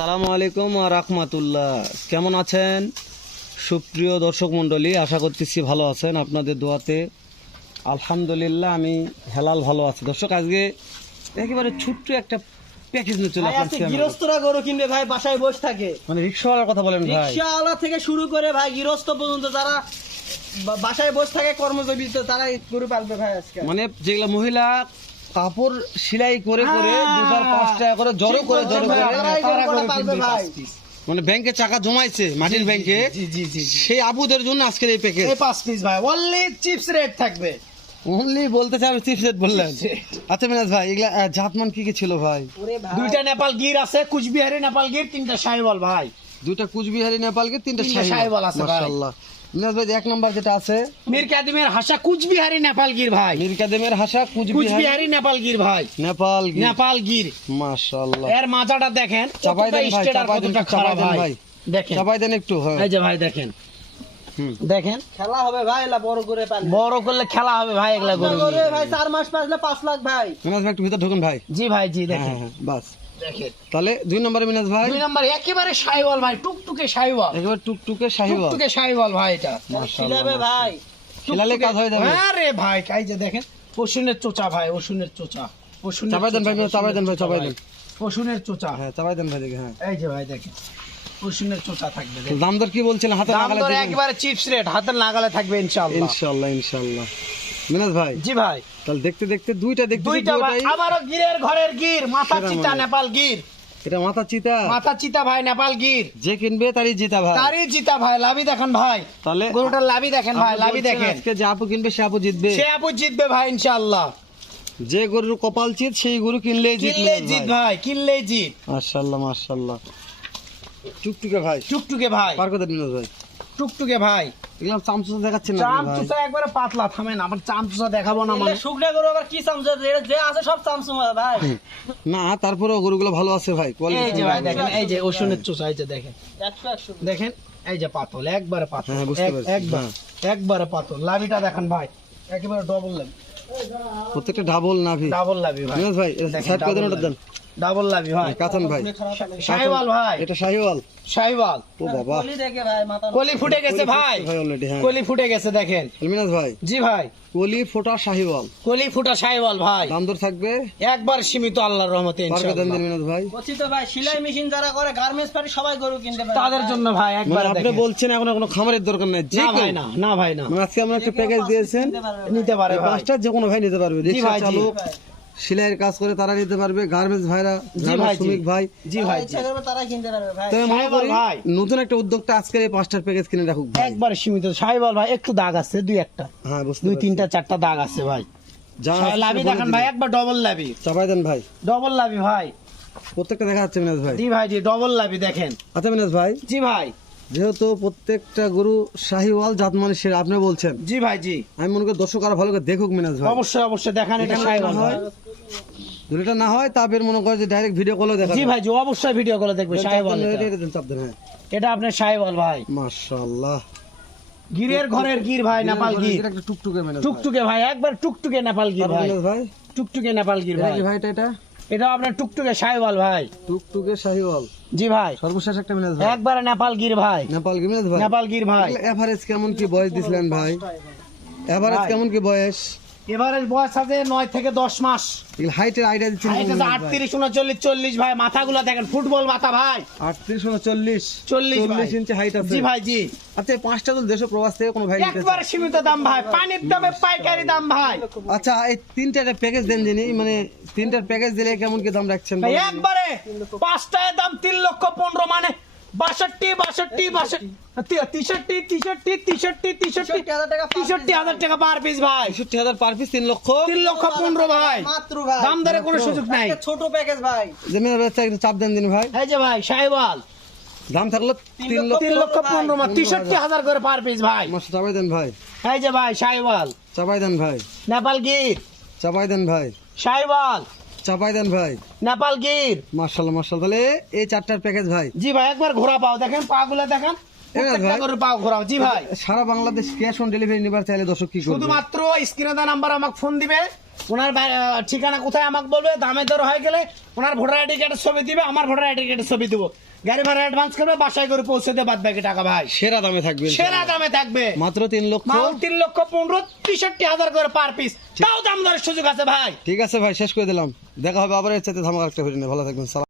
আসসালামু আলাইকুম ওয়া রাহমাতুল্লাহ। কেমন আছেন সুপ্রিয় দর্শক মণ্ডলী? আশা করতেছি ভালো আছেন আপনাদের দোয়াতে। আলহামদুলিল্লাহ আমি হেলাল ভালো আছি। দর্শক আজকে একেবারে ছোট্ট একটা প্যাকেজ নিয়ে চলে আসছি। গৃহস্থরা গরু কিনবে ভাই, বাসায় বসে থাকে। মানে রিকশাওয়ালার কথা বলেন ভাই, রিকশাওয়ালা থেকে শুরু করে ভাই গৃহস্থ পর্যন্ত যারা বাসায় বসে থাকে কর্মজীবী তারা গরু পালবে ভাই আজকে। মানে যেগুলা মহিলা কাপড় সেলাই করে করে 2-5 টাকা করে জড়ো করে পালবে ভাই। মানে ব্যাংকে টাকা জমাইছে মাটির ব্যাংকে, সেই আপুদের জন্য আজকের এই প্যাকেজ। এই 5 পিস ভাই অনলি চিপস রেট থাকবে। অনলি বলতে চাই চিপস রেট বললেন। আচ্ছা মিনাজ ভাই এগুলা জাতমান কি কি ছিল ভাই? দুইটা নেপাল গির আছে, কুচবিহারি নেপাল গির, তিনটা শাহিওয়াল ভাই। দুইটা কুচবিহারি নেপাল গির, তিনটা শাহিওয়াল শাহিওয়াল আছে ভাই। মাশাআল্লাহ। মিনাজ ভাই এক নাম্বার যেটা আছে মীর কাদিমের হাসা কুচবিহারি নেপাল গির ভাই। মীর কাদেমের হাসা কুচবিহারি নেপাল গির ভাই। নেপাল গির, নেপাল গির মাশাআল্লাহ। এর মাজাটা দেখেন, চাপাই দেন ভাই, স্টেটার চাপাই দেন, কতটা খারাপ চাপাই দেন ভাই। ভাই, দেখেন চাপাই দেন একটু। হ্যাঁ এই যে ভাই দেখেন, দেখেন খেলা হবে ভাই, এলা বড় করে পালবে। বড় করলে খেলা হবে ভাই। এগুলা গরু করে ভাই 4 মাস পাঁচলে 5 লাখ ভাই। মিনাজ ভাই একটু ভিতর ঢুকুন ভাই। জি ভাই, জি হ্যাঁ দেখেন হ্যাঁ বাস। দেখেন তাহলে 2 নম্বরে মিনাজ ভাই 2 নাম্বার একেবারে শাহিওয়াল ভাই, টুকটুকে শাহিওয়াল, একেবারে টুকটুকে শাহিওয়াল টুকটুকে শাহিওয়াল ভাই। এটা খিলাবে ভাই, খেলালে কাজ হয়ে যাবে। আরে ভাই কাই যে দেখেন, পশুনের চোচা ভাই, ওশুনের চোচা, ওশুনের চাপাই দেন ভাই, চাপাই দেন ভাই, চাপাই দেন। পশুনের চোচা। হ্যাঁ চাপাই দেন ভাই দেখে। হ্যাঁ এই যে ভাই দেখেন, ওশুনের চোচা থাকবে। দাম দর কি বলছিলেন? হাতে দাম নাগালে দর দিবেন? একবারে চিপস রেট, হাতের নাগালে থাকবে ইনশাআল্লাহ। ইনশাআল্লাহ ইনশাআল্লাহ। মিনাজ ভাই জি ভাই, তাহলে দেখতে দেখতে দুইটা দেখতে দুইটা ভাই, আবারও গিরের ঘরের গির, মাথা সেরা চিতা মনে। নেপাল গির, এটা মাথা চিতা, মাথা চিতা ভাই নেপাল গির। যে কিনবে তারই জিতা ভাই। তারই জিতা ভাই। লাভি দেখেন ভাই, তাহলে গরুটার লাভি দেখেন ভাই, আপনি লাভি বলছেন দেখেন। আজকে যে আপু কিনবে সে আপু জিতবে। সে আপু জিতবে ভাই ইনশাআল্লাহ। যে গরুর কপাল চিত সেই গরু কিনলেই জিত। কিনলেই জিত ভাই, কিনলেই জিত। মাশাআল্লাহ মাশাআল্লাহ। টুকটুকে ভাই, টুকটুকে ভাই, পার কথা মিনাজ ভাই। টুকটুকে ভাই। এগুলো চামচুসা দেখাচ্ছেন না আপনি ভাই? চামচুসা একবারে পাতলা, থামেন, আবার চামচুসা দেখাবো না মানে? শুকনা গরু আবার কি চামচা, যে আছে সব চামচা ভাই। না তারপরেও গরুগুলো ভালো আছে ভাই, এই কোয়ালিটি। যে ভাই দেখেন, এই যে ওষুনের চুষা, এই যে দেখেন, 100 দেখেন এই যে পাতল, একবারে পাতল, হ্যাঁ, বুঝতে পারছি, একবার একবারে পাতল। লাভিটা দেখেন ভাই, একেবারে ডবল লাভি, প্রত্যেকটা ডাবল নাভি। ডাবল লাভি ভাই। মিনাজ ভাই সাইড করে দেন, ওটা দেন। ডাবল লাভি ভাই, কাতান ভাই, শাহিওয়াল ভাই, এটা শাহিওয়াল। শাহিওয়াল। ও বাবা, বলি দেখে ভাই মাথা কলি ফুটে গেছে ভাই, ভাই অলরেডি। হ্যাঁ কলি ফুটে গেছে দেখেন। মিনাজ ভাই জি ভাই, কলি ফোটা শাহিওয়াল, কলি ফুটা শাহিওয়াল ভাই। দাম দর থাকবে একবার সীমিত আল্লাহর রহমতে পার কথা দেন ইনশাআল্লাহ। মিনাজ ভাই। বলছি তো ভাই, সেলাই মেশিন যারা করে, গার্মেন্টস পার্টি সবাই গরু কিনতে পারে তাদের জন্য ভাই মানে একবার আপনি দেখেন। বলছেন এখন কোনো খামারের দরকার নাই, যে না কেউ। ভাই, না না ভাই, না মানে আজকে আমরা একটা প্যাকেজ দিয়েছেন, নিতে পারে এই ভাই। পাঁচটা যে কোনো ভাই নিতে পারবে। জি রিকশা ভাই, জি চালক, সেলাইয়ের কাজ করে তারা নিতে পারবে, গার্মেন্টস ভাইরা, জি ভাই, জি। শ্রমিক ভাই। জি ভাই, জি। ইচ্ছা করবে তারা কিনতে পারবে ভাই। তো আমি মনে করি ভাই। নতুন একটা উদ্যোগটা আজকের এই 5টার প্যাকেজ কিনে রাখুক ভাই। একবার সীমিত শাহিওয়াল ভাই, একটু দাগ আছে, দুই একটা, হ্যাঁ বুঝতে দুই পারছি। তিনটা চারটা দাগ আছে ভাই। যা আছে লাভি সেটা দেখেন বলে ভাই, দিবেন। একবার ডবল লাভি, চাপাই দেন ভাই, ডবল লাভি ভাই। প্রত্যেকটা দেখা যাচ্ছে মিনাজ ভাই। জি ভাই, জি ডবল লাভি দেখেন। আচ্ছা মিনাজ ভাই, জি ভাই, যেহেতু প্রত্যেকটা গরু শাহিওয়াল জাত মানে সেরা আপনি বলছেন, জি ভাই, জি আমি মনে করি দর্শক আরো ভালো করে দেখুক মিনাজ ভাই। অবশ্যই অবশ্যই দেখান এটা শাহিওয়াল ভাই। যদি এটা না হয় তারপর মনে করে যে ডাইরেক্ট ভিডিও কলও দেখা জি ভাই, জি অবশ্যই ভিডিও করে দেখবে শাহিওয়াল। চাপ দেন। হ্যাঁ এটা আপনার শাহিওয়াল ভাই, মাশাআল্লাহ। গিরের ঘরের গির ভাই, নেপাল গির, এটা একটা টুকটুকে মিনাজ ভাই। টুকটুকে ভাই, একবার টুকটুকে নেপাল গির তারপর ভাই, মিনাজ ভাই টুকটুকে নেপাল গির এটা ভাই। কি ভাই? এটা এটা আপনার টুকটুকে শাহিওয়াল ভাই। টুকটুকে শাহিওয়াল। জি ভাই, সর্বশেষ একটা মিনাজ ভাই, একবারে নেপাল গির ভাই, নেপাল কি মিনাজ ভাই? নেপাল গির ভাই। এভারেজ কেমন কি বয়স দিছিলেন ভাই? এভারেজ ভাই। কেমন কি বয়স? এবারে বয়স আছে 9 থেকে 10 মাস। এগুলো হাইটের আইডিয়া দিচ্ছেন? হাইট আছে 38, 39, 40 ভাই। মাথাগুলো দেখেন, ফুটবল মাথা ভাই। 38, 39, 40 ভাই। 40 ইঞ্চি হাইট আছে। জি ভাই, জি আচ্ছা এই 5টা তো দেশ প্রবাস থেকে কোনো ভাই নিতে চায়। একবারে সীমিত দাম ভাই, পানির দামে পাইকারি দাম ভাই। আচ্ছা এই তিনটার প্যাকেজ দেন যিনি, মানে তিনটার প্যাকেজ দিলে কেমন কি দাম রাখছেন? ভাই একবারে 5টায় দাম 3,15,000 মানে 63,000 টাকা পার পিস ভাই। 63,000 পার পিস, 3,15,000 ভাই। মাত্র ভাই, দাম দরে কোনো সুযোগ নাই। একটা ছোট প্যাকেজ ভাই। জমির ব্যবস্থা একটু চাপ দেন যিনি ভাই। এই যে ভাই শাহিওয়াল, দাম থাকলো 3,15,000 63,000 করে পার পিস ভাই। চাপাই দেন ভাই, এই যে ভাই শাহিওয়াল, চাপাই দেন ভাই, নেপাল গির, চাপাই দেন ভাই, শাহিওয়াল, চাপাই দেন ভাই। নেপাল গির। মাশাআল্লাহ মাশাআল্লাহ। তাহলে এই 4টার প্যাকেজ ভাই। জি ভাই, একবার ঘোরা পাও দেখেন, পা গুলা দেখেন, প্রত্যেকটা করে পাও ঘোরাও। জি ভাই, সারা বাংলাদেশ ক্যাশ অন ডেলিভারি নিবার চাইলে দর্শক কি করবে? শুধুমাত্র স্ক্রিনে দেওয়া নাম্বার আমাকে ফোন দিবে, ওনার ঠিকানা কোথায় আমাকে বলবে, দামে দর হয়ে গেলে ওনার ভোটার আইডি কার্ডের ছবি দিবে, আমার ভোটার আইডি কার্ডের ছবি দেবো, গাড়ি ভাড়া অ্যাডভান্স করবে, বাসায় করে পৌঁছে দেবে, বাদ বাকি টাকা ভাই সেরা দামে থাকবে সেরা দামে থাকবে। মাত্র 3 লক্ষ। মাল 3,15,63,000 করে পার পিস, তাও দাম দরের সুযোগ আছে ভাই। ঠিক আছে ভাই, শেষ করে দিলাম। দেখা হবে আবার এর চাইতে ধামাকা একটা ভিডিও নিয়ে। ভালো থাকবেন। সালাম।